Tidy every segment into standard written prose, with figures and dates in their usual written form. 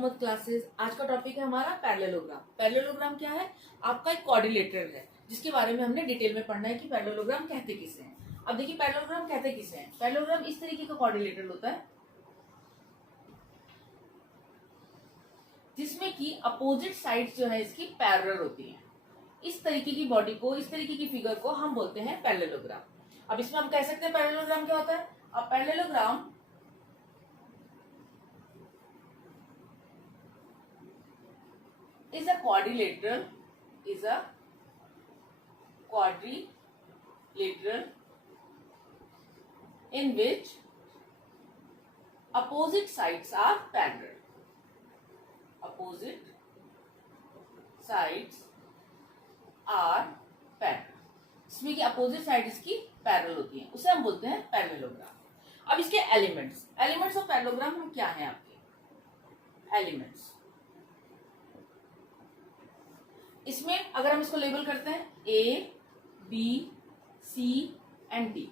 कुमुद classes. आज का topic है हमारा पैरेललोग्राम। पैरेललोग्राम क्या है? आपका एक कोऑर्डिनेटर है जिसके बारे में हमने डिटेल में पढ़ना है कि पैरेललोग्राम कहते किसे हैं। अब देखिए पैरेललोग्राम कहते किसे हैं। पैरेललोग्राम इस तरीके का कोऑर्डिनेटर होता है जिसमें कि अपोजिट साइड्स जो है इसकी पैरेलल होती हैं। इस तरीके की बॉडी को, इस तरीके की फिगर को हम बोलते हैं पैरेललोग्राम। अब इसमें हम कह सकते हैं पैरेललोग्राम क्या होता है। अब parallelogram is a quadrilateral in which opposite sides are parallel. Opposite sides are parallel. इसमें की अपोजिट साइड इसकी पैरेलल होती है, उसे हम बोलते हैं पैरेललोग्राम। अब इसके एलिमेंट्स ऑफ पैरेललोग्राम हम क्या हैं? आपके एलिमेंट्स इसमें अगर हम इसको लेबल करते हैं ए, बी, सी एंड डी,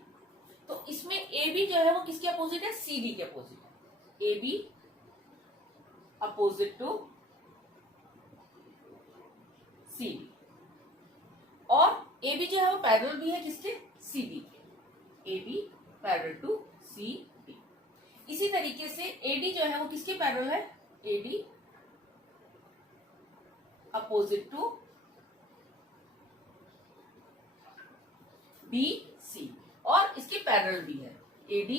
तो इसमें ए बी जो है वो किसके अपोजिट है? सी डी के अपोजिट है। A B opposite to C D, और ए बी जो है वो पैरेलल भी है किसके? सी डी के। A B parallel to C D. इसी तरीके से ए डी जो है वो किसके पैरेलल है? A D opposite to B C, और इसके पैरेलल भी है A D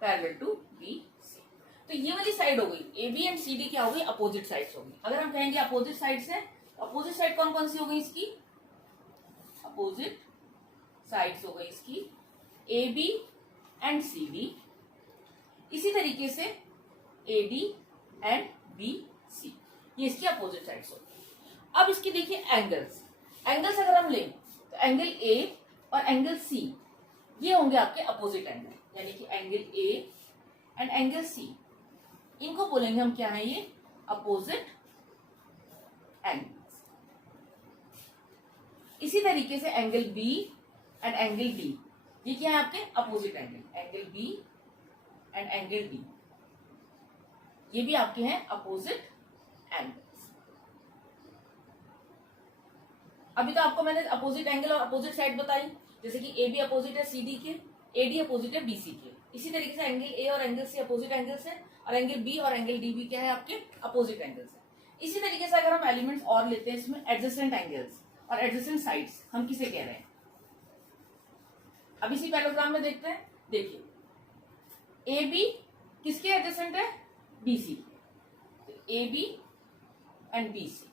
parallel to B C. तो ये वाली साइड हो गई A B and C D, क्या हो गई? अपोजिट साइड्स हो गई। अगर हम कहेंगे अपोजिट साइड्स है, अपोजिट साइड कौन कौन सी हो गई इसकी? अपोजिट साइड्स हो गई इसकी A B and C D. इसी तरीके से A D and B C, ये इसकी अपोजिट साइड्स हो गई। अब इसकी देखिए एंगल्स अगर हम लें तो एंगल ए और एंगल सी ये होंगे आपके अपोजिट एंगल, यानी कि angle A and angle C, इनको बोलेंगे हम क्या है? ये अपोजिट एंगल्स। इसी तरीके से angle B and angle D, ये क्या है आपके? Opposite angle. Angle B and angle D ये भी आपके हैं अपोजिट एंगल्स। अभी तो आपको मैंने अपोजिट एंगल और अपोजिट साइड बताई, जैसे कि ए बी अपोजिट है सी डी के, ए डी अपोजिट है बी सी के। इसी तरीके से एंगल ए और एंगल सी अपोजिट एंगल्स है, और एंगल बी और एंगल डी भी क्या है? आपके अपोजिट एंगल्स है। इसी तरीके से अगर हम एलिमेंट्स और लेते हैं इसमें एडजेसेंट एंगल्स और एडजेसेंट साइड्स, हम किसे कह रहे हैं? अब इसी पैरेललोग्राम में देखते हैं। देखिए ए बी किसके एडजेसेंट है? बी सी के। A B and B C,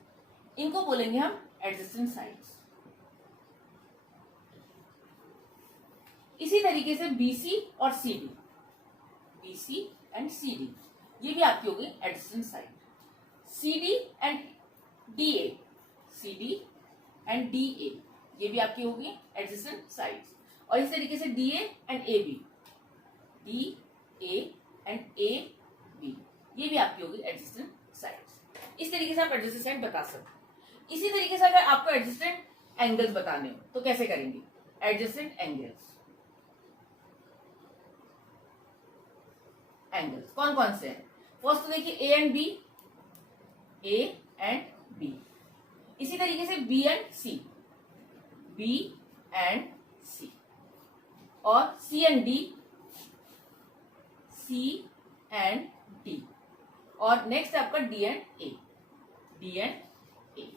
इनको बोलेंगे हम एडजेसेंट साइड्स। इसी तरीके से BC और CD, BC एंड CD ये भी आपकी होगी adjacent side. CD and DA, CD and DA ये भी आपकी होगी एडजेसेंट साइड्स। और इस तरीके से DA and AB, DA and AB ये भी आपकी होगी एडजेसेंट साइड्स। इस तरीके से आप एडजेसेंट साइड बता सकते हैं। इसी तरीके से अगर आपको एडजेसेंट एंगल्स बताने हो तो कैसे करेंगे? एडजेसेंट एंगल्स कौन कौन से हैं? फर्स्ट तो देखिए A and B, A and B. इसी तरीके से B and C, B and C, और C and D, C and D, और नेक्स्ट आपका D and A, D and A.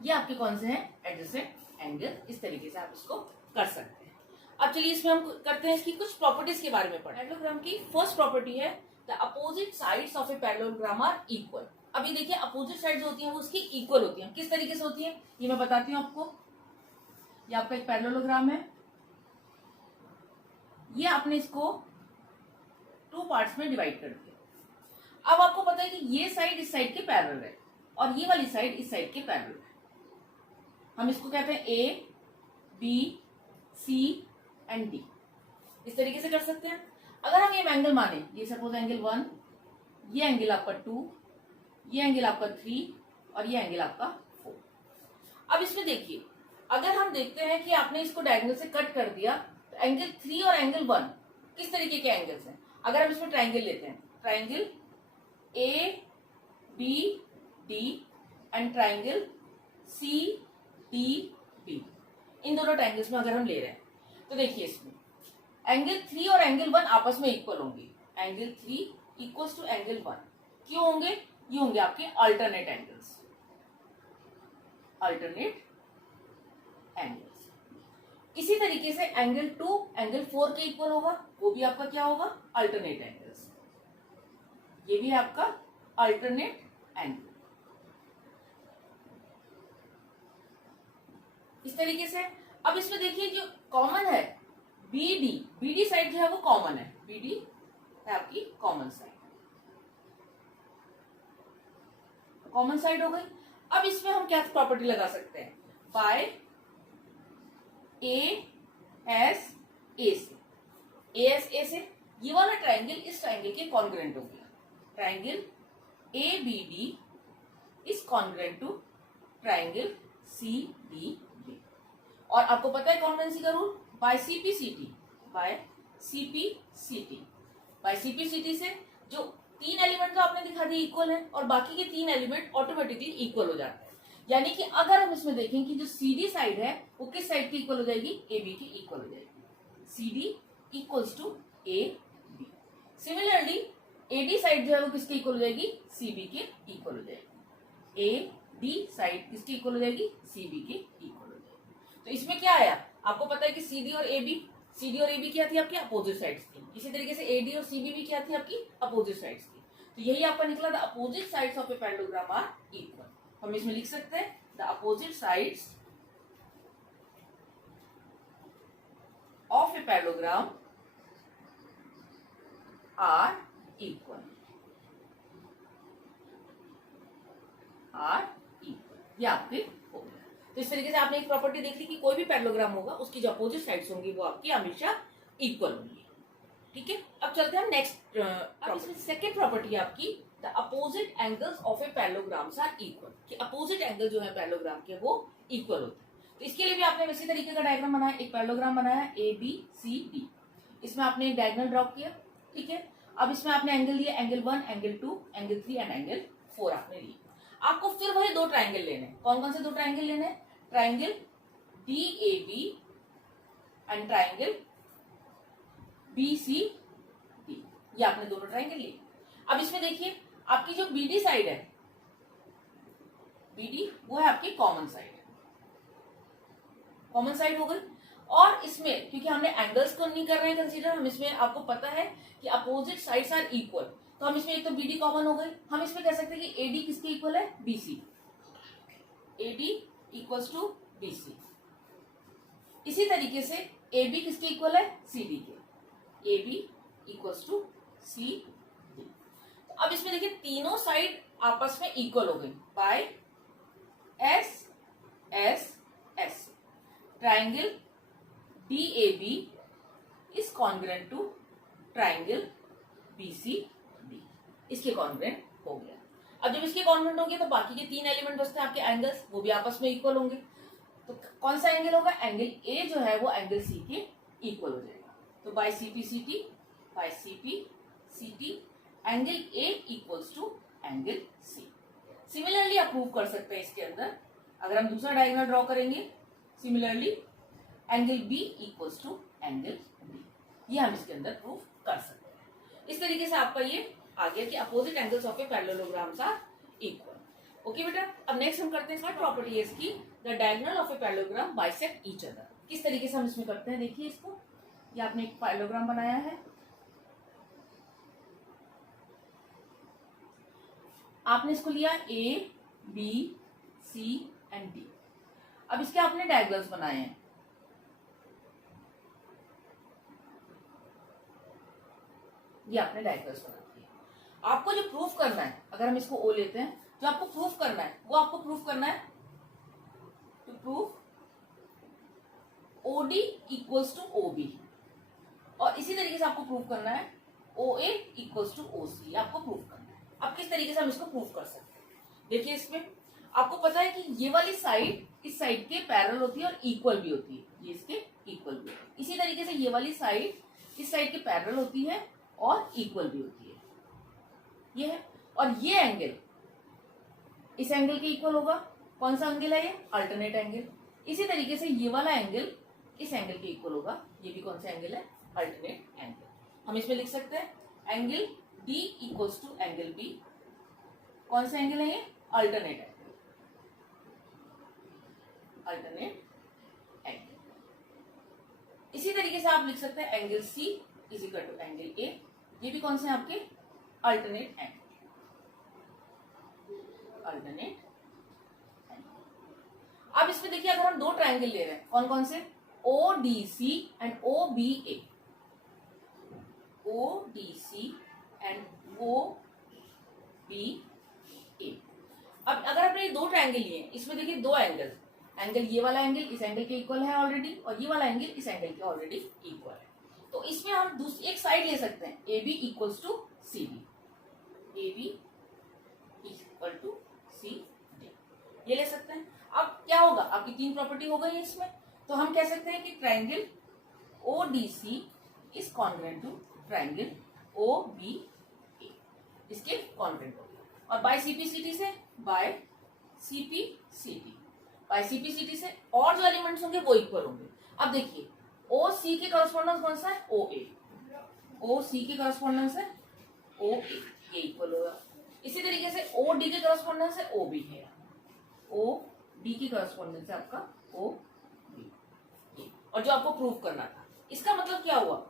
ये आपके कौन से हैं? Adjacent angle. इस तरीके से आप इसको कर सकते हैं। अब चलिए इसमें हम करते हैं इसकी कुछ प्रॉपर्टीज के बारे में पढ़ें। पैरेललोग्राम की फर्स्ट प्रॉपर्टी है the opposite sides of a parallelogram are equal. अभी देखिए अपोजिट साइड्स होती हैं वो उसकी इक्वल होती हैं। किस तरीके से होती हैं ये मैं बताती हूँ आपको। ये आपका एक पैरेललोग्राम है, ये आपने इसको 2 पार्ट्स में डिवाइड कर दिया। अब आपको पता है कि ये साइड इस साइड के पैरेलल है और ये वाली साइड इस साइड के पैरेलल है। हम इसको कहते हैं ए, बी, सी एंड डी। इस तरीके से कर सकते हैं। अगर हम ये एंगल माने, ये सपोज एंगल 1, ये एंगल आपका 2, ये एंगल आपका 3 और ये एंगल आपका 4। अब इसमें देखिए अगर हम देखते हैं कि आपने इसको डायगोनल से कट कर दिया तो एंगल 3 और एंगल 1 किस तरीके के एंगल्स हैं? अगर हम इसमें ट्राइंगल लेते हैं, triangle A B D and triangle C D B, इन दोनों ट्राइंगल्स में अगर हम ले रहे हैं तो देखिए इसमें एंगल 3 और एंगल 1 आपस में इक्वल होंगे। एंगल 3 इक्वल्स टू एंगल 1 क्यों होंगे? ये होंगे आपके अल्टरनेट एंगल्स, अल्टरनेट एंगल्स। इसी तरीके से एंगल 2 एंगल 4 के इक्वल होगा, वो भी आपका क्या होगा? Alternate angles. ये भी आपका अल्टरनेट एंगल। इस तरीके से अब इसमें देखिए जो कॉमन है बीडी, बीडी साइड जो है वो कॉमन है, बीडी है आपकी कॉमन साइड, कॉमन साइड हो गई। अब इसमें हम क्या प्रॉपर्टी लगा सकते हैं? बाय ए एस ए से, ए एस ए से ये वाला ट्राइंगल इस ट्राइंगल के कॉन्ग्रुएंट हो गया। Triangle A B D is congruent to triangle C D B. और आपको पता है कॉन्ग्रुएंसी का rule, by CP CT, by CP CT. By CP CT से जो 3 एलिमेंट तो आपने दिखा दिए इक्वल है और बाकी के 3 एलिमेंट ऑटोमेटिकली इक्वल हो जाते हैं। यानी कि अगर हम इसमें देखें कि जो सीडी साइड है वो किस साइड की इक्वल हो जाएगी? ए बी की इक्वल हो जाएगी। CD equals to A B. Similarly AD side जो है वो किसके इक्वल हो जाएगी? सीबी के इक्वल हो जाएगी। ए डी साइड किसके इक्वल हो जाएगी? सीबी के इक्वल हो जाएगी। तो इसमें क्या आया? आपको पता है कि सीडी और एबी, सीडी और एबी क्या थी आपकी? अपोजिट साइड्स थी। इसी तरीके से एडी और सीबी भी क्या थी आपकी? अपोजिट साइड्स थी। तो यही आपका निकला, the opposite sides of a parallelogram are equal. हम इसमें लिख सकते हैं the opposite sides of a parallelogram are equal, are equal. ये आपके हो गया। तो इस तरीके से आपने एक प्रॉपर्टी देख ली कि कोई भी पैरेललोग्राम होगा उसकी जो अपोजिट साइड्स होंगी वो आपकी हमेशा इक्वल होंगी। ठीक है, अब चलते हैं नेक्स्ट। अब इसमें सेकंड प्रॉपर्टी है आपकी the opposite angles of a parallelograms are equal, कि अपोजिट एंगल जो है पैरेललोग्राम के वो इक्वल होते हैं। तो इसके लिए भी आपने इसी तरीके का डायग्राम बनाया, एक पैरेललोग्राम बनाया ए बी सी डी। इसमें आपने एक डायगोनल ड्रॉ किया। ठीक है, अब इसमें आपने एंगल लिए angle 1, angle 2, angle 3 and angle 4 आपने लिए। आपको फिर वही 2 ट्राइंगल लेने हैं। कौन कौन से 2 ट्राइंगल लेने हैं? Triangle D A B and triangle B C D. ये आपने दोनों ट्राइंगल लिए। अब इसमें देखिए आपकी जो बीडी साइड है, बीडी वो है आपकी कॉमन साइड, कॉमन साइड हो गई। और इसमें क्योंकि हमने एंगल्स को नहीं कर रहे हैं कंसीडर, हम इसमें आपको पता है कि अपोजिट साइड्स आर इक्वल, तो हम इसमें एक तो बीडी कॉमन हो गई। हम इसमें कह सकते हैं कि एडी किसके इक्वल है? BC. AD equals to BC. इसी तरीके से एबी किसके इक्वल है? सीडी के। AB equals to C D. तो अब इसमें देखिए तीनों साइड आपस में इक्वल हो गई by S S S. Triangle D A B is congruent to triangle B C D. इसके कॉन्ग्रुएंट हो गया। अब जब इसके कॉन्ग्रुएंट होंगे तो बाकी के 3 एलिमेंट बचते हैं आपके एंगल्स, वो भी आपस में इक्वल होंगे। तो कौन सा एंगल होगा? एंगल ए जो है वो एंगल सी के इक्वल हो जाएगा। तो by CP CT, by CP CT angle A equals to angle C. Similarly आप प्रूव कर सकते हैं इसके अंदर, अगर हम दूसरा डायगोनल ड्रॉ करेंगे, similarly angle B equals to angle B, ये हम इसके अंदर प्रूव कर सकते हैं। इस तरीके से आपका ये आ गया कि opposite angles of a parallelograms are equal. Okay बेटा, अब नेक्स्ट हम करते हैं थर्ड प्रॉपर्टी है इसकी, the diagonal of a parallelogram bisect each other. किस तरीके से हम इसमें करते हैं देखिए इसको। ये आपने एक पैरेललोग्राम बनाया है, आपने इसको लिया A B C and D. अब इसके आपने डायगोनल्स बनाए हैं। ये आपने डायगोनल्स बना दिए। आपको जो प्रूफ करना है, अगर हम इसको ओ लेते हैं, जो आपको प्रूफ करना है वो आपको प्रूफ करना है to proof OD equals to OB, और इसी तरीके से आपको प्रूफ करना है ओ ए इक्वल्स टू ओ सी। आपको प्रूफ करना है। अब किस तरीके से हम इसको प्रूफ कर सकते हैं देखिए, इसमें आपको पता है कि ये वाली साइड इस साइड के पैरेलल होती है और इक्वल भी होती है, ये इसके इक्वल भी होती है। इसी तरीके से ये वाली साइड इस साइड के पैरेलल होती है और इक्वल भी होती है, ये है। और ये एंगल इस एंगल के इक्वल होगा। कौन सा एंगल है ये? Alternate angle. इसी तरीके से ये वाला एंगल इस एंगल के इक्वल होगा। ये भी कौन सा एंगल है? Alternate angle. हम इसमें लिख सकते हैं angle D equals to angle B। कौन सा एंगल है ये? Alternate angle. Alternate angle. इसी तरीके से आप लिख सकते हैं angle C is equal to angle A। ये भी कौन से हैं आपके? Alternate angle. Alternate angle. अब इसमें देखिए अगर हम दो ट्रायंगल ले रहे हैं, कौन कौन से? ODC and OBA। ODC and OBA। अब अगर आपने ये दो ट्रायंगल लिए, इसमें देखिए दो एंगल, एंगल ये वाला एंगल इस एंगल के इक्वल है ऑलरेडी, और ये वाला एंगल इस एंगल के ऑलरेडी इक्वल है। तो इसमें हम दूसरी एक साइड ले सकते हैं, AB equals to CD। AB equal to CD ये ले सकते हैं। अब क्या होगा? आपकी तीन प्रॉपर्टी हो गई है इसमें। तो हम कह सकते हैं कि triangle ODC is congruent to triangle OBA। इसके कॉन्ग्रुएंट हो गया। और बाय CPCT से, बाय CPCT, बाय CPCT से और जो एलिमेंट्स होंगे वो इक्वल होंगे। अब देखिए OC के करस्पॉन्डेंस कौन सा है? OA। OC के करस्पॉन्डेंस है OA, ये इक्वल होगा। इसी तरीके से OD के करस्पॉन्डेंस है OB है। OD के करस्पॉन्डेंस है आपका OB। और जो आपको प्रूव करना था, इसका मतलब क्या हुआ?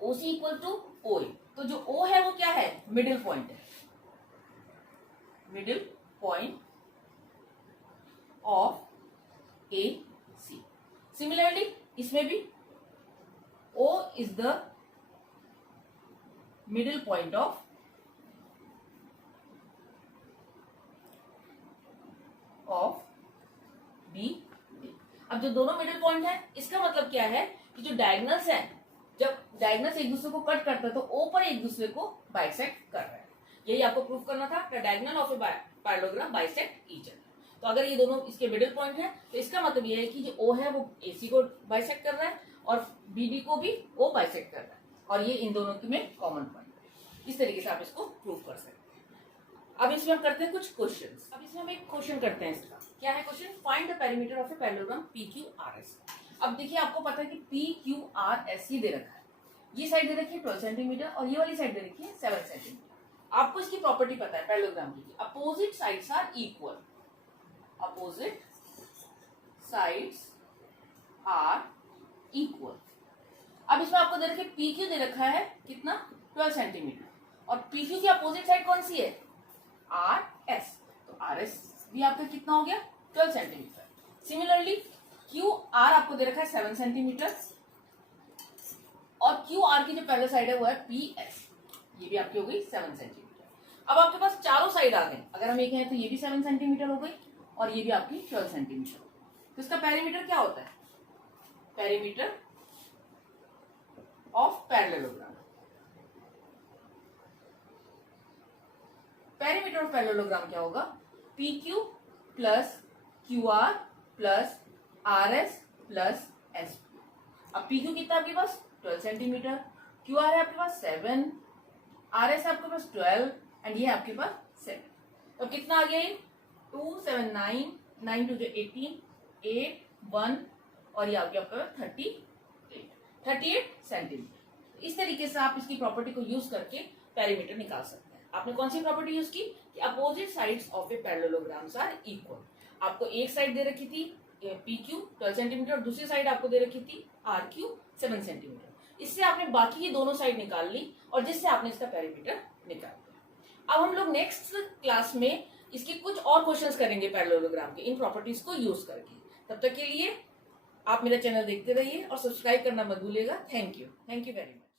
OC equal to OA। तो जो O है वो क्या है? मिडिल पॉइंट है। Middle point of AC। Similarly इसमें भी O is the middle point of B। अब जो दोनों मिडिल पॉइंट है, इसका मतलब क्या है कि जो डायगोनल्स हैं, जब डायगोनल्स एक दूसरे को कट करता है तो O पर एक दूसरे को बाइसेक्ट कर रहा है। यही आपको प्रूफ करना था। The diagonal of a parallelogram bisect each other. तो अगर ये दोनों इसके मिडिल पॉइंट है तो इसका मतलब ये है कि जो O है वो AC को बाइसेक्ट कर रहा है और BD को भी O बाइसेक्ट कर रहा है, और ये इन दोनों में कॉमन पॉइंट है। इस तरीके से आप इसको प्रूव कर सकते हैं। अब इसमें हम करते हैं कुछ क्वेश्चंस। अब इसमें हम एक क्वेश्चन करते हैं। इसका क्या है question? Find the perimeter of a parallelogram PQRS। अब देखिए आपको पता है कि PQRS ये दे रखा है। ये साइड दे रखी है 12 सेंटीमीटर और ये वाली साइड दे रखी है 7 सेंटीमीटर। आपको इसकी प्रॉपर्टी पता है पैरेललोग्राम की, opposite sides are equal. Opposite sides are equal. अब इसमें आपको दे रखे PQ दे रखा है कितना? 12 सेंटीमीटर, और PQ की अपोजिट साइड कौन सी है? RS। तो RS भी आपका कितना हो गया? 12 सेंटीमीटर। सिमिलरली QR आपको दे रखा है 7 सेंटीमीटर, और QR की जो पहले साइड है वो है PS, ये भी आपकी हो गई 7 सेंटीमीटर। अब आपके पास चारों साइड आ गए। अगर हम ये कहें तो ये भी 7 सेंटीमीटर हो गई और ये भी आपकी 12 सेंटीमीटर। तो इसका पेरीमीटर क्या होता है? Perimeter of parallelogram. Perimeter of parallelogram क्या होगा? PQ plus QR plus RS plus SP। अब PQ कितना आपके पास? 12 सेंटीमीटर, QR है आपके पास 7, RS है आपके पास 12 एंड ये आपके पास 7। तो कितना आ गया ये? 2 7 9 9 2 18 8 1 और ये आ गया आपका 38 सेंटीमीटर। इस तरीके से आप इसकी प्रॉपर्टी को यूज करके पेरीमीटर निकाल सकते हैं। आपने कौन सी प्रॉपर्टी यूज की? कि opposite sides of a parallelograms are equal. आपको एक साइड दे रखी थी PQ 12 सेंटीमीटर और दूसरी साइड आपको दे रखी थी RQ 7 सेंटीमीटर। इससे आपने बाकी की दोनों साइड निकाल ली और जिससे आपने इसका पेरीमीटर निकाल लिया। अब हम लोग नेक्स्ट क्लास में इसके कुछ और क्वेश्चंस करेंगे पैरेललोग्राम के, इन प्रॉपर्टीज को यूज करके। तब तक के लिए आप मेरा चैनल देखते रहिए और सब्सक्राइब करना मत भूलिएगा। Thank you very much.